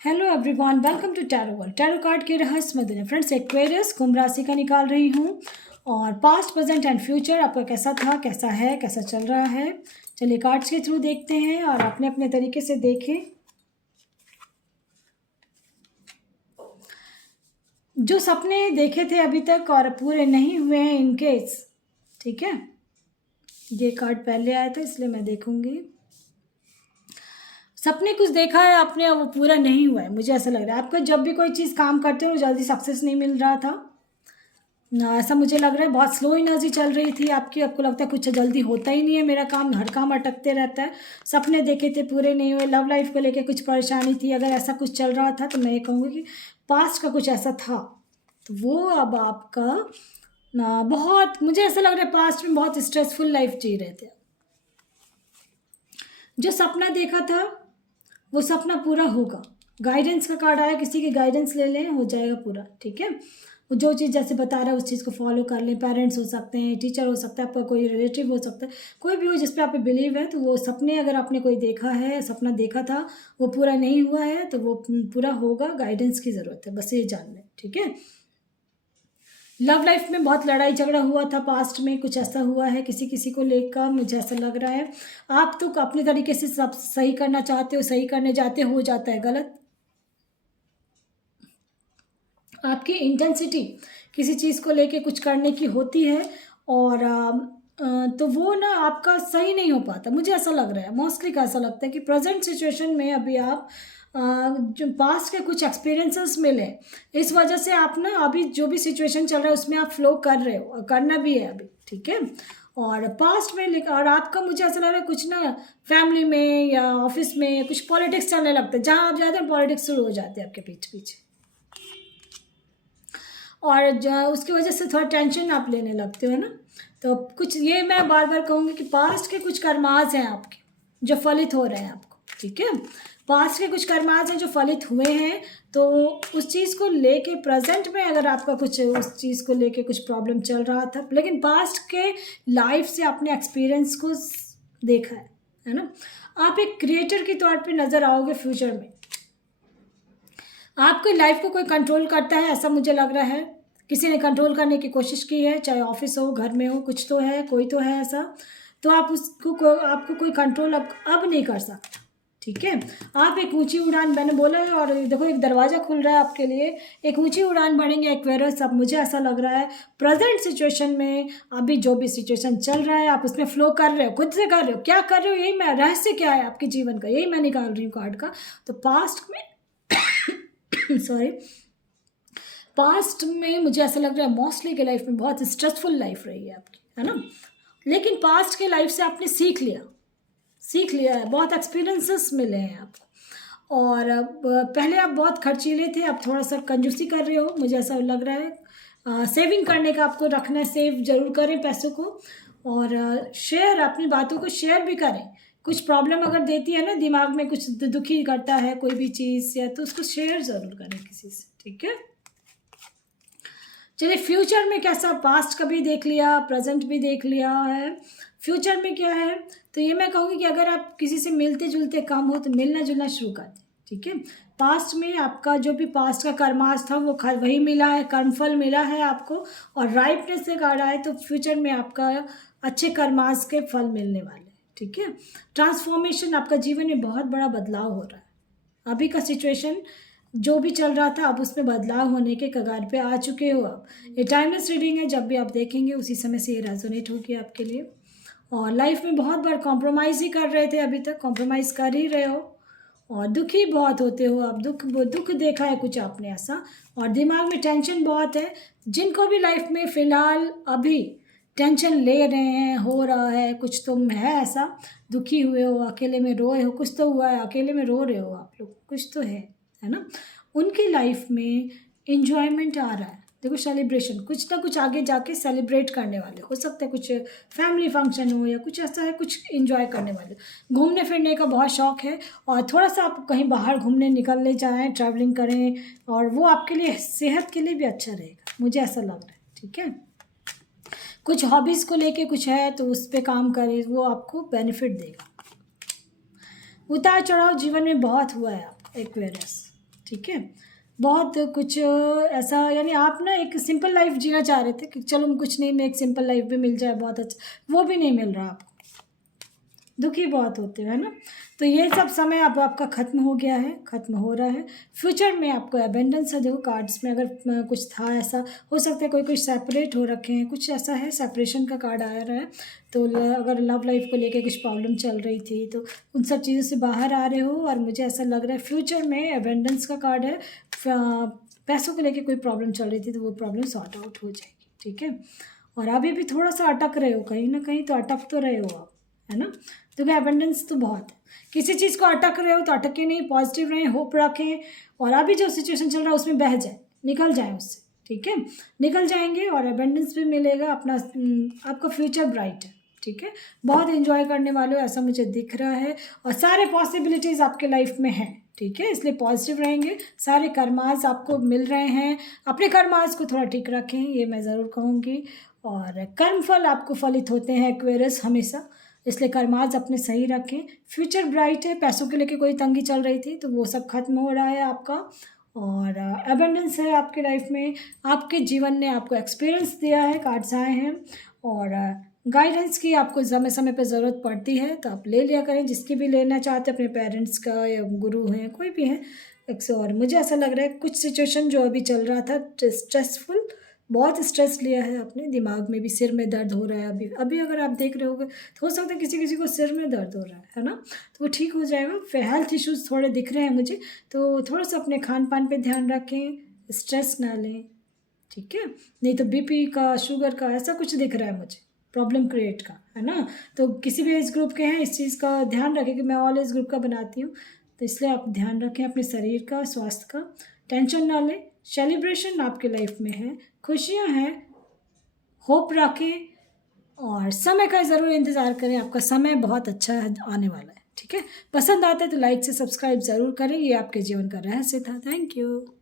Hello everyone, welcome to tarot world. Tarot card के रहस्यमय दुनिया। फ्रेंड्स, एक्वेरियस कुंभ राशि का निकाल रही हूँ और पास्ट, प्रेजेंट एंड फ्यूचर आपका कैसा था, कैसा है, कैसा चल रहा है। चलिए कार्ड्स के थ्रू देखते हैं और अपने अपने तरीके से देखें। जो सपने देखे थे अभी तक और पूरे नहीं हुए हैं इनकेस, ठीक है। ये कार्ड पहले आया था इसलिए मैं देखूंगी। सपने कुछ देखा है आपने और वो पूरा नहीं हुआ है, मुझे ऐसा लग रहा है। आपका जब भी कोई चीज़ काम करते हो जल्दी सक्सेस नहीं मिल रहा था ना, ऐसा मुझे लग रहा है। बहुत स्लो एनर्जी चल रही थी आपकी। आपको लगता है कुछ जल्दी होता ही नहीं है, मेरा काम, हर काम अटकते रहता है। सपने देखे थे पूरे नहीं हुए। लव लाइफ को लेके कुछ परेशानी थी। अगर ऐसा कुछ चल रहा था तो मैं ये कहूँगी कि पास्ट का कुछ ऐसा था, तो वो अब आपका ना, बहुत मुझे ऐसा लग रहा है पास्ट में बहुत स्ट्रेसफुल लाइफ जी रहे थे। जो सपना देखा था वो सपना पूरा होगा। गाइडेंस का कार्ड आया, किसी की गाइडेंस ले लें, हो जाएगा पूरा, ठीक है। वो जो चीज़ जैसे बता रहा है उस चीज़ को फॉलो कर लें। पेरेंट्स हो सकते हैं, टीचर हो सकता है, आपका कोई रिलेटिव हो सकता है, कोई भी हो जिस पे आप पे बिलीव है। तो वो सपने अगर आपने कोई देखा है, सपना देखा था, वो पूरा नहीं हुआ है तो वो पूरा होगा। गाइडेंस की ज़रूरत है, बस ये जान लें, ठीक है। लव लाइफ में बहुत लड़ाई झगड़ा हुआ था पास्ट में, कुछ ऐसा हुआ है किसी किसी को लेकर, मुझे ऐसा लग रहा है। आप तो अपने तरीके से सब सही करना चाहते हो, सही करने जाते हो जाता है गलत। आपकी इंटेंसिटी किसी चीज़ को लेके कुछ करने की होती है और तो वो ना आपका सही नहीं हो पाता, मुझे ऐसा लग रहा है। मोस्टली का ऐसा लगता है कि प्रेजेंट सिचुएशन में अभी आप जो पास्ट के कुछ एक्सपीरियंसेस मिले, इस वजह से आप ना अभी जो भी सिचुएशन चल रहा है उसमें आप फ्लो कर रहे हो और करना भी है अभी, ठीक है। और पास्ट में और आपका मुझे ऐसा लग रहा है कुछ ना फैमिली में या ऑफिस में कुछ पॉलिटिक्स चलने लगता है। जहाँ आप जाते हैं पॉलिटिक्स शुरू हो जाते हैं आपके पीछे पीछे, और उसकी वजह से थोड़ा टेंशन आप लेने लगते हो ना। तो कुछ ये मैं बार बार कहूँगी कि पास्ट के कुछ कर्माज हैं आपके जो फलित हो रहे हैं आपको, ठीक है। पास्ट के कुछ कर्माज हैं जो फलित हुए हैं, तो उस चीज़ को लेके प्रेजेंट में अगर आपका कुछ उस चीज़ को लेके कुछ प्रॉब्लम चल रहा था, लेकिन पास्ट के लाइफ से अपने एक्सपीरियंस को देखा है ना। आप एक क्रिएटर के तौर पे नज़र आओगे फ्यूचर में। आपकी लाइफ को कोई कंट्रोल करता है ऐसा मुझे लग रहा है। किसी ने कंट्रोल करने की कोशिश की है, चाहे ऑफिस हो, घर में हो, कुछ तो है, कोई तो है ऐसा। तो आप आपको कोई कंट्रोल अब नहीं कर सकता, ठीक है। आप एक ऊंची उड़ान, मैंने बोला है, और देखो एक दरवाज़ा खुल रहा है आपके लिए। एक ऊंची उड़ान बढ़ेंगे एक्वेरियस। अब मुझे ऐसा लग रहा है प्रेजेंट सिचुएशन में अभी जो भी सिचुएशन चल रहा है आप उसमें फ्लो कर रहे हो, खुद से कर रहे हो। क्या कर रहे हो, यही मैं, रहस्य क्या है आपके जीवन का, यही मैं निकाल रही हूँ कार्ड का। तो पास्ट में सॉरी, पास्ट में मुझे ऐसा लग रहा है मोस्टली के लाइफ में बहुत स्ट्रेसफुल लाइफ रही है आपकी, है ना। लेकिन पास्ट के लाइफ से आपने सीख लिया है, बहुत एक्सपीरियंसेस मिले हैं आपको। और अब पहले आप बहुत खर्चीले थे, अब थोड़ा सा कंजूसी कर रहे हो, मुझे ऐसा लग रहा है। सेविंग करने का आपको रखना है, सेव जरूर करें पैसों को। और शेयर, अपनी बातों को शेयर भी करें। कुछ प्रॉब्लम अगर देती है ना, दिमाग में कुछ दुखी करता है कोई भी चीज़ या, तो उसको शेयर ज़रूर करें किसी से, ठीक है। चलिए फ्यूचर में कैसा, पास्ट का भी देख लिया, प्रेजेंट भी देख लिया है। फ्यूचर में क्या है, तो ये मैं कहूँगी कि अगर आप किसी से मिलते जुलते कम हो तो मिलना जुलना शुरू कर दें, ठीक है। पास्ट में आपका जो भी पास्ट का कर्माश था वो वही मिला है, कर्मफल मिला है आपको। और राइटनेस से कार्ड आए तो फ्यूचर में आपका अच्छे कर्माश के फल मिलने वाले हैं, ठीक है। ट्रांसफॉर्मेशन, आपका जीवन में बहुत बड़ा बदलाव हो रहा है। अभी का सिचुएशन जो भी चल रहा था अब उसमें बदलाव होने के कगार पे आ चुके हो आप। ये टाइमलेस रीडिंग है, जब भी आप देखेंगे उसी समय से ये रेजोनेट होगी आपके लिए। और लाइफ में बहुत बार कॉम्प्रोमाइज़ ही कर रहे थे, अभी तक कॉम्प्रोमाइज़ कर ही रहे हो और दुखी बहुत होते हो आप। दुख देखा है कुछ आपने ऐसा, और दिमाग में टेंशन बहुत है। जिनको भी लाइफ में फ़िलहाल अभी टेंशन ले रहे हैं, हो रहा है कुछ, तो है ऐसा, दुखी हुए हो, अकेले में रोए हो, कुछ तो हुआ है, अकेले में रो रहे हो आप लोग, कुछ तो है ना। उनकी लाइफ में इंजॉयमेंट आ रहा है। देखो सेलिब्रेशन, कुछ ना कुछ आगे जाके सेलिब्रेट करने वाले हो सकते हैं, कुछ फैमिली फंक्शन हो या कुछ ऐसा है, कुछ इंजॉय करने वाले। घूमने फिरने का बहुत शौक है और थोड़ा सा आप कहीं बाहर घूमने निकलने जाएं, ट्रैवलिंग करें, और वो आपके लिए सेहत के लिए भी अच्छा रहेगा, मुझे ऐसा लग रहा है, ठीक है। कुछ हॉबीज़ को लेके कुछ है तो उस पर काम करें, वो आपको बेनिफिट देगा। उतार चढ़ाव जीवन में बहुत हुआ है आपका एक्वेरियस, ठीक है। बहुत कुछ ऐसा, यानी आप ना एक सिंपल लाइफ जीना चाह रहे थे कि चलो कुछ नहीं, मैं एक सिंपल लाइफ भी मिल जाए बहुत अच्छा, वो भी नहीं मिल रहा आपको, दुखी बहुत होते हो, है ना। तो ये सब समय अब आपका ख़त्म हो गया है, ख़त्म हो रहा है। फ्यूचर में आपको एबेंडेंस है, देखो कार्ड्स में अगर कुछ था ऐसा, हो सकता है कोई कोई सेपरेट हो रखे हैं, कुछ ऐसा है, सेपरेशन का कार्ड आ रहा है। तो अगर लव लाइफ को लेके कुछ प्रॉब्लम चल रही थी तो उन सब चीज़ों से बाहर आ रहे हो, और मुझे ऐसा लग रहा है फ्यूचर में एबेंडेंस का कार्ड है। पैसों को लेके कोई प्रॉब्लम चल रही थी तो वो प्रॉब्लम सॉर्ट आउट हो जाएगी, ठीक है। और अभी भी थोड़ा सा अटक रहे हो, कहीं ना कहीं तो अटक तो रहे हो आप, है ना। तो क्या एबेंडेंस तो बहुत है, किसी चीज़ को अटक रहे हो तो अटके नहीं, पॉजिटिव रहें, होप रखें, और अभी जो सिचुएशन चल रहा है उसमें बह जाए, निकल जाए उससे, ठीक है। निकल जाएंगे और एबेंडेंस भी मिलेगा, अपना आपका फ्यूचर ब्राइट है, ठीक है। बहुत एंजॉय करने वाले हो ऐसा मुझे दिख रहा है, और सारे पॉसिबिलिटीज़ आपके लाइफ में हैं, ठीक है। इसलिए पॉजिटिव रहेंगे, सारे कर्मास आपको मिल रहे हैं, अपने कर्मास को थोड़ा ठीक रखें, ये मैं ज़रूर कहूँगी। और कर्मफल आपको फलित होते हैं एक्वेरियस हमेशा, इसलिए कर्मास अपने सही रखें। फ्यूचर ब्राइट है, पैसों के लेके कोई तंगी चल रही थी तो वो सब खत्म हो रहा है आपका, और एबेंडेंस है आपके लाइफ में, आपके जीवन ने आपको एक्सपीरियंस दिया है, कार्ड्स आए हैं। और गाइडेंस की आपको समय समय पे ज़रूरत पड़ती है तो आप ले लिया करें, जिसकी भी लेना चाहते हैं, अपने पेरेंट्स का या गुरु हैं, कोई भी है। और मुझे ऐसा लग रहा है कुछ सिचुएशन जो अभी चल रहा था स्ट्रेसफुल, बहुत स्ट्रेस लिया है अपने दिमाग में भी, सिर में दर्द हो रहा है अभी अभी, अगर आप देख रहे होगे तो हो सकता है किसी किसी को सिर में दर्द हो रहा है ना, तो वो ठीक हो जाएगा। फिर हेल्थ इश्यूज़ थोड़े दिख रहे हैं मुझे, तो थोड़ा सा अपने खान पान पे ध्यान रखें, स्ट्रेस ना लें, ठीक है। नहीं तो बीपी का, शुगर का, ऐसा कुछ दिख रहा है मुझे, प्रॉब्लम क्रिएट का, है ना। तो किसी भी एज ग्रुप के हैं, इस चीज़ का ध्यान रखें कि मैं ऑल एज ग्रुप का बनाती हूँ, तो इसलिए आप ध्यान रखें अपने शरीर का, स्वास्थ्य का, टेंशन ना लें। सेलिब्रेशन आपके लाइफ में है, खुशियाँ हैं, होप रखें, और समय का ज़रूर इंतज़ार करें, आपका समय बहुत अच्छा आने वाला है, ठीक है। पसंद आता है तो लाइक से सब्सक्राइब ज़रूर करें, ये आपके जीवन का रहस्य था। Thank you.